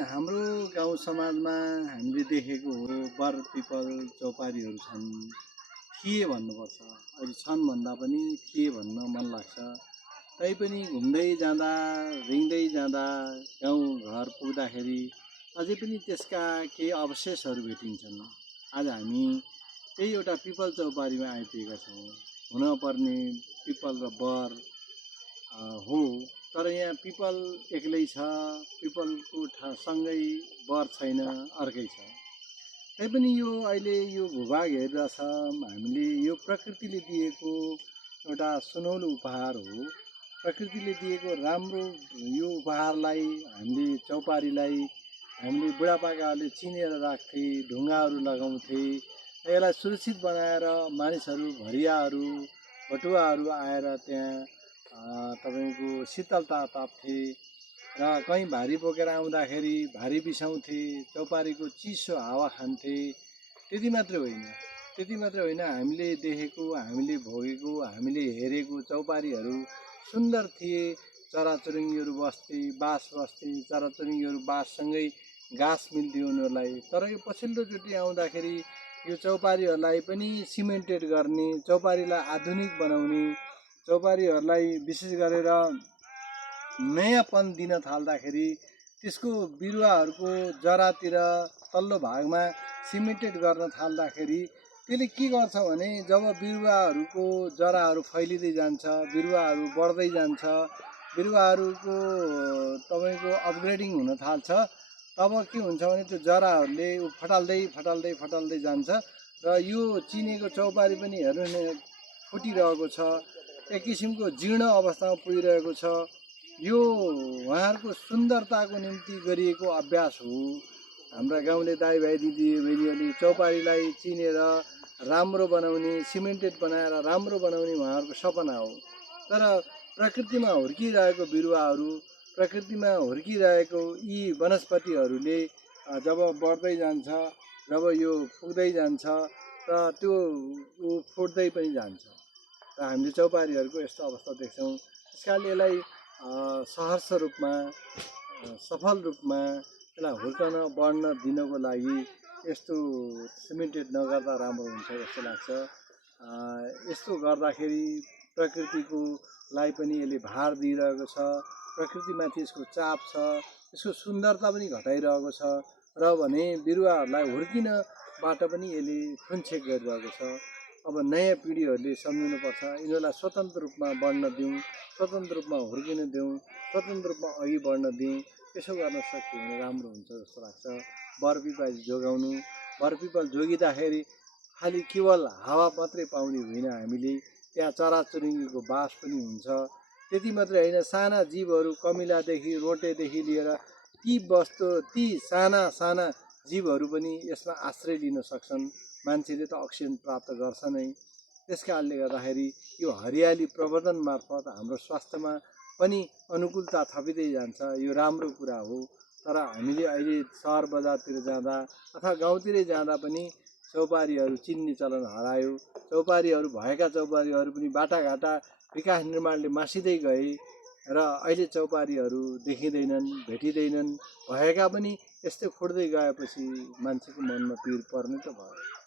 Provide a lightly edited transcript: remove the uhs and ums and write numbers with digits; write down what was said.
हाम्रो गाउँ समाजमा हामीले देखेको हो बर पिपल चौपारीहरू छन्, थिए भन्नुपर्छ। अहिले छन् भन्दा पनि थिए भन्न मन लाग्छ। तैपनि घुम्दै जाँदा रिँग्दै जाँदा गाउँ घर पुग्दाखेरि अझै पनि त्यसका केही अवशेषहरू भेटिन्छन्। आज हामी त्यही एउटा पिपल चौपारीमा आइपुगेका छौँ। हुनपर्ने पिपल र बर हो, तर यहाँ पिपल एक्लै छ, पिपलको सँगै बर छैन, अर्कै छ। तैपनि यो अहिले यो भूभाग हेरिरहेछ हामीले, यो प्रकृतिले दिएको एउटा सुनौलो उपहार हो। प्रकृतिले दिएको राम्रो यो उपहारलाई हामीले चौपारीलाई हामीले बुढापाकाहरूले चिनेर राख्थे, ढुङ्गाहरू लगाउँथे। यसलाई सुरक्षित बनाएर मानिसहरू, भरियाहरू, बटुवाहरू आएर त्यहाँ तपाईको शीतलता ताप्थे र कहीँ भारी बोकेर आउँदाखेरि भारी बिसाउँथे, चौपारीको चिसो हावा खान्थे। त्यति मात्रै होइन, हामीले देखेको, हामीले भोगेको, हामीले हेरेको चौपारीहरू सुन्दर थिए। चराचुरुङ्गीहरू बस्थे, बास बस्थे, चराचुरुङ्गीहरू बाससँगै घाँस मिल्थ्यो उनीहरूलाई। तर यो पछिल्लोचोटि आउँदाखेरि यो चौपारीहरूलाई पनि सिमेन्टेड गर्ने, चौपारीलाई आधुनिक बनाउने, चौपारीहरूलाई विशेष गरेर नयाँपन दिन थाल्दाखेरि त्यसको बिरुवाहरूको जरातिर तल्लो भागमा सिमेन्टेड गर्न थाल्दाखेरि त्यसले के गर्छ भने जब बिरुवाहरूको जराहरू फैलिँदै जान्छ, बिरुवाहरू बढ्दै जान्छ, बिरुवाहरूको तपाईँको अपग्रेडिङ हुन थाल्छ, तब के हुन्छ भने त्यो जराहरूले फटाल्दै जान्छ र यो चिनेको चौपारी पनि हेर्नु नि फुटिरहेको छ, एक किसिमको जीर्ण अवस्थामा पुगिरहेको छ। यो उहाँहरूको सुन्दरताको निम्ति गरिएको अभ्यास हो। हाम्रा गाउँले दाइभाइ दिदीबहिनीहरूले चौपारीलाई चिनेर राम्रो बनाउने, सिमेन्टेड बनाएर राम्रो बनाउने उहाँहरूको सपना हो। तर प्रकृतिमा हुर्किरहेको बिरुवाहरू, प्रकृतिमा हुर्किरहेको यी वनस्पतिहरूले जब बढ्दै जान्छ, जब यो पुग्दै जान्छ र त्यो फुट्दै पनि जान्छ र हामीले चौपारीहरूको यस्तो अवस्था देख्छौँ। त्यसकारणले यसलाई सहर्ष रूपमा, सफल रूपमा यसलाई हुर्कन बढ्न दिनको लागि यस्तो सिमेन्टेड नगर्दा राम्रो हुन्छ जस्तो लाग्छ। यस्तो गर्दाखेरि प्रकृतिको लाई पनि यसले भार दिइरहेको छ, प्रकृतिमाथि यसको चाप छ, यसको सुन्दरता पनि घटाइरहेको छ र भने बिरुवाहरूलाई हुर्किनबाट पनि यसले खुनछेक गरिरहेको छ। अब नयाँ पिँढीहरूले सम्झिनुपर्छ, यिनीहरूलाई स्वतन्त्र रूपमा बढ्न दिउँ, स्वतन्त्र रूपमा हुर्किन दिउँ, स्वतन्त्र रूपमा अघि बढ्न दिउँ। यसो गर्न सक्यो भने राम्रो हुन्छ जस्तो लाग्छ। बरपिपल जोगाउनु, बरपिपल जोगिँदाखेरि खालि केवल हावा मात्रै पाउने होइन, हामीले त्यहाँ चराचुरुङ्गीको बास पनि हुन्छ। त्यति मात्रै होइन, साना जीवहरू, कमिलादेखि रोटेदेखि लिएर ती साना जीवहरू पनि यसमा आश्रय लिन सक्छन्। मान्छेले त अक्सिजन प्राप्त गर्छ नै, त्यस कारणले गर्दाखेरि यो हरियाली प्रवर्धन मार्फत हाम्रो स्वास्थ्यमा पनि अनुकूलता थपिँदै जान्छ। यो राम्रो कुरा हो। तर हामीले अहिले सहर बजारतिर जाँदा अथवा गाउँतिरै जाँदा पनि चौपारीहरू चिन्ने चलन हरायो। चौपारीहरू भएका चौपारीहरू पनि बाटाघाटा विकास निर्माणले मासिँदै गए र अहिले चौपारीहरू देखिँदैनन्, भेटिँदैनन्। भएका पनि यस्तै फुट्दै गएपछि मान्छेको मनमा पिर पर्ने त भयो।